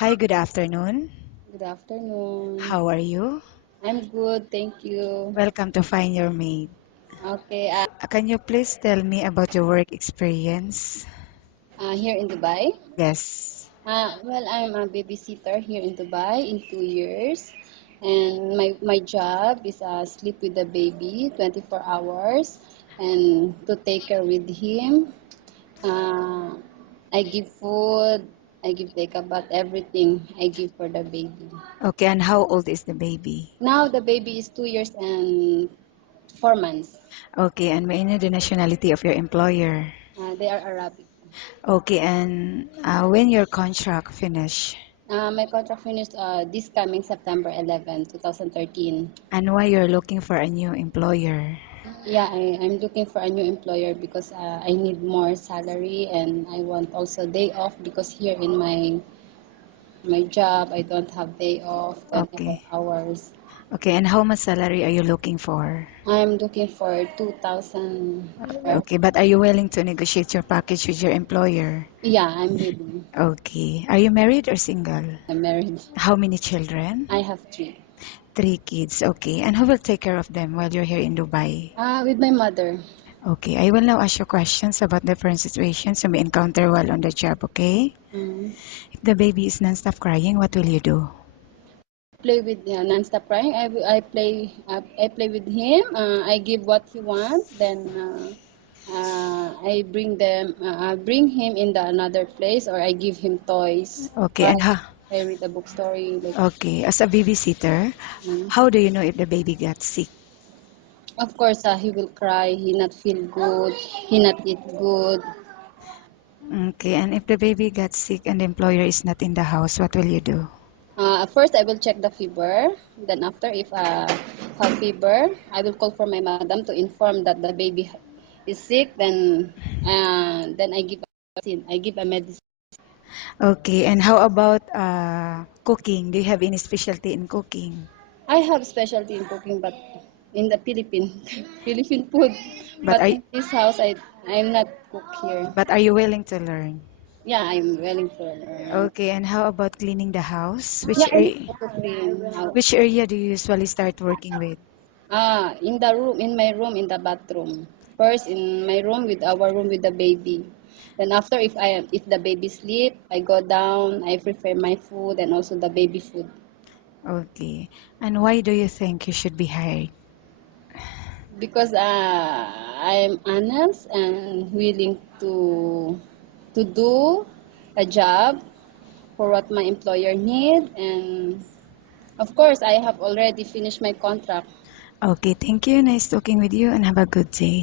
Hi, good afternoon. Good afternoon. How are you? I'm good, thank you. Welcome to Find Your Mate. Okay, Can you please tell me about your work experience? here in Dubai. Yes. Well, I'm a babysitter here in Dubai in 2 years, and my job is sleep with the baby 24 hours and to take care with him. Uh, I give food, I give take about everything I give for the baby. Okay, and how old is the baby? Now the baby is 2 years and 4 months. Okay, and may I know the nationality of your employer? They are Arabic. Okay, and when your contract finish? My contract finished this coming September 11, 2013. And why you're looking for a new employer? Yeah, I'm looking for a new employer because I need more salary and I want also day off because here in my job I don't have day off 24 Okay. hours. Okay, and how much salary are you looking for? I'm looking for 2,000 per. Okay, but are you willing to negotiate your package with your employer? Yeah, I'm ready. Okay. Are you married or single? I'm married. How many children? I have three. Three kids. Okay. And who will take care of them while you're here in Dubai? With my mother. Okay. I will now ask you questions about different situations you may encounter while on the job, okay? Mm. If the baby is non-stop crying, what will you do? Play with non-stop crying. I play with him. I give what he wants. Then I bring him in the another place, or I give him toys. Okay. Or And I read a book story. Like, okay, as a babysitter, mm. how do you know if the baby got sick? Of course, he will cry. He not feel good. He not eat good. Okay. And if the baby got sick and the employer is not in the house, what will you do? First, I will check the fever. Then after, if have fever, I will call for my madam to inform that the baby is sick. Then I give a medicine. I give a medicine. Okay. And how about cooking? Do you have any specialty in cooking? I have specialty in cooking, but in the Philippines, Philippine food. But But are in this house, I'm not cook here. but are you willing to learn? Yeah, I'm willing to learn. Okay, and how about cleaning the house? Yeah, I know how to clean. Which area do you usually start working with? In the room, in my room, in the bathroom. First, in my room with our room with the baby. Then after, if the baby sleep, I go down. I prepare my food and also the baby food Okay. And why do you think you should be hired? because I'm honest and willing to do a job for what my employer need, and of course, I have already finished my contract. Okay, thank you. Nice talking with you and have a good day.